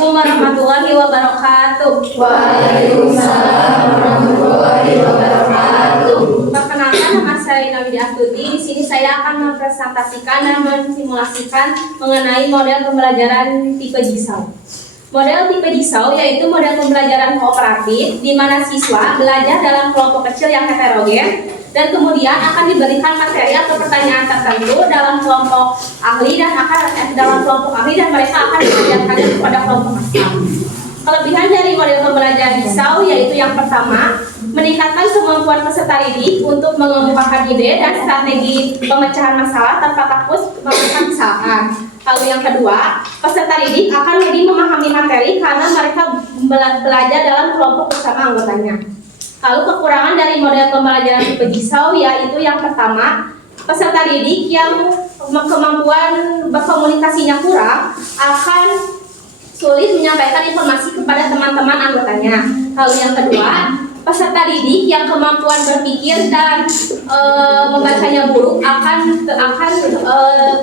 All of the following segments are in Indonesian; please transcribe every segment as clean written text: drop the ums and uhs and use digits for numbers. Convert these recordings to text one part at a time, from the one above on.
Assalamualaikum warahmatullahi wabarakatuh. Waalaikumsalam warahmatullahi wabarakatuh. Perkenalkan, nama saya Nawidia Astuti. Di sini saya akan mempresentasikan dan mensimulasikan mengenai model pembelajaran tipe Jigsaw. Model tipe Jigsaw yaitu model pembelajaran kooperatif di mana siswa belajar dalam kelompok kecil yang heterogen dan kemudian akan diberikan materi atau pertanyaan tertentu dalam kelompok ahli dan mereka akan mengajarkannya kepada kelompok asal. Kelebihan dari model pembelajaran Jigsaw yaitu yang pertama, meningkatkan kemampuan peserta didik untuk mengembangkan ide dan strategi pemecahan masalah tanpa takut melakukan kesalahan. Lalu yang kedua, peserta didik akan lebih memahami materi karena mereka belajar dalam kelompok bersama anggotanya. Lalu kekurangan dari model pembelajaran tipe Jigsaw yaitu yang pertama, peserta didik yang kemampuan berkomunikasinya kurang akan sulit menyampaikan informasi kepada teman-teman anggotanya. Lalu yang kedua, peserta didik yang kemampuan berpikir dan membacanya buruk akan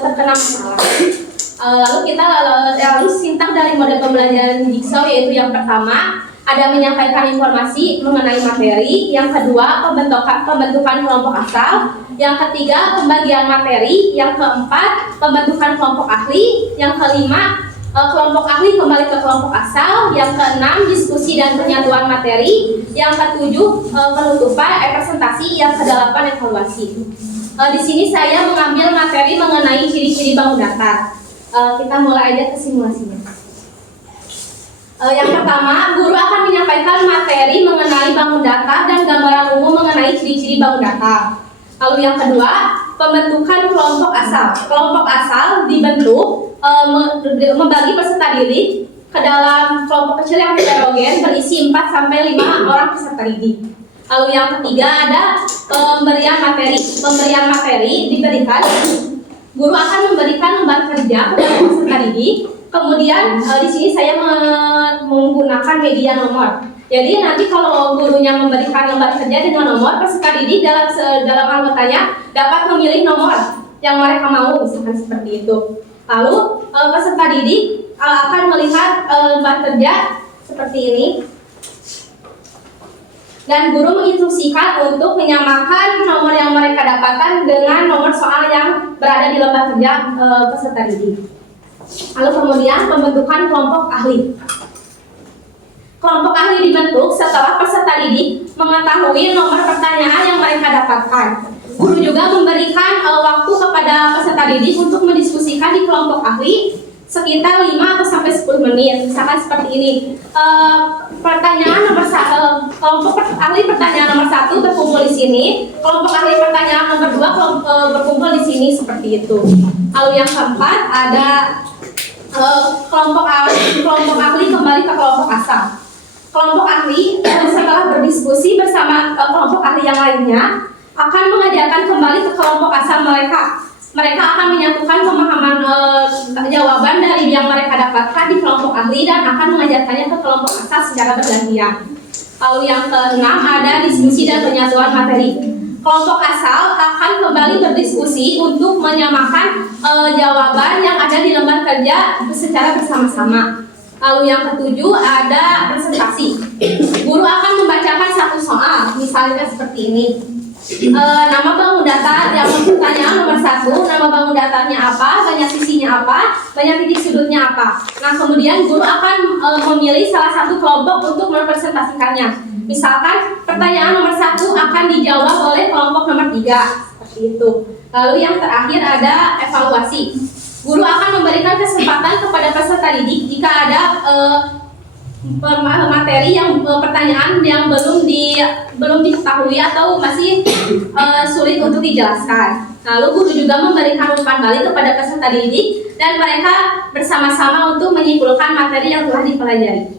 terkena masalah. Lalu kita sintang dari model pembelajaran Jigsaw yaitu yang pertama, ada menyampaikan informasi mengenai materi, yang kedua pembentukan kelompok asal, yang ketiga pembagian materi, yang keempat pembentukan kelompok ahli, yang kelima kelompok ahli kembali ke kelompok asal, yang keenam diskusi dan penyatuan materi, yang ketujuh penutupan presentasi, yang kedelapan evaluasi. Di sini saya mengambil materi mengenai ciri-ciri bangun datar. Kita mulai aja ke simulasinya. Yang pertama, guru akan menyampaikan materi mengenai bangun datar dan gambaran umum mengenai ciri-ciri bangun datar. Lalu yang kedua, pembentukan kelompok asal. Kelompok asal dibentuk membagi peserta didik ke dalam kelompok kecil yang heterogen berisi 4-5 orang peserta didik. Lalu yang ketiga ada pemberian materi. Pemberian materi diberikan, guru akan memberikan lembar kerja kepada peserta didik. Kemudian di sini saya menggunakan media nomor. Jadi nanti kalau gurunya memberikan lembar kerja dengan nomor, peserta didik dalam anggotanya dapat memilih nomor yang mereka mau, misalkan seperti itu. Lalu peserta didik akan melihat lembar kerja seperti ini. Dan guru menginstruksikan untuk menyamakan nomor yang mereka dapatkan dengan nomor soal yang berada di lembar kerja peserta didik. Lalu kemudian pembentukan kelompok ahli. Kelompok ahli dibentuk setelah peserta didik mengetahui nomor pertanyaan yang mereka dapatkan. Guru juga memberikan waktu kepada peserta didik untuk mendiskusikan di kelompok ahli sekitar 5-10 menit. Misalkan seperti ini. Pertanyaan nomor 1, kelompok ahli pertanyaan nomor 1 berkumpul di sini, kelompok ahli pertanyaan nomor 2 berkumpul di sini, seperti itu. Lalu yang keempat ada kelompok ahli kembali ke kelompok asal. Kelompok ahli setelah berdiskusi bersama kelompok ahli yang lainnya akan mengajarkan kembali ke kelompok asal mereka. Mereka akan menyatukan pemahaman jawaban dari yang mereka dapatkan di kelompok ahli dan akan mengajarkannya ke kelompok asal secara bergantian. Lalu yang keenam ada diskusi dan penyatuan materi. Kelompok asal akan kembali berdiskusi untuk menyamakan jawaban yang ada di lembar kerja secara bersama-sama. Lalu yang ketujuh ada presentasi. Guru akan membacakan satu soal, misalnya seperti ini. Nama bangun datar yang pertanyaan nomor 1, nama bangun datarnya apa, banyak sisinya apa, banyak titik sudutnya apa. Nah kemudian guru akan memilih salah satu kelompok untuk merepresentasikannya. Misalkan pertanyaan nomor 1 akan dijawab oleh kelompok nomor 3, seperti itu. Lalu yang terakhir ada evaluasi. Guru akan memberikan kesempatan kepada peserta didik jika ada materi yang pertanyaan yang belum diketahui atau masih sulit untuk dijelaskan. Lalu guru juga memberikan umpan balik kepada peserta didik dan mereka bersama-sama untuk menyimpulkan materi yang telah dipelajari.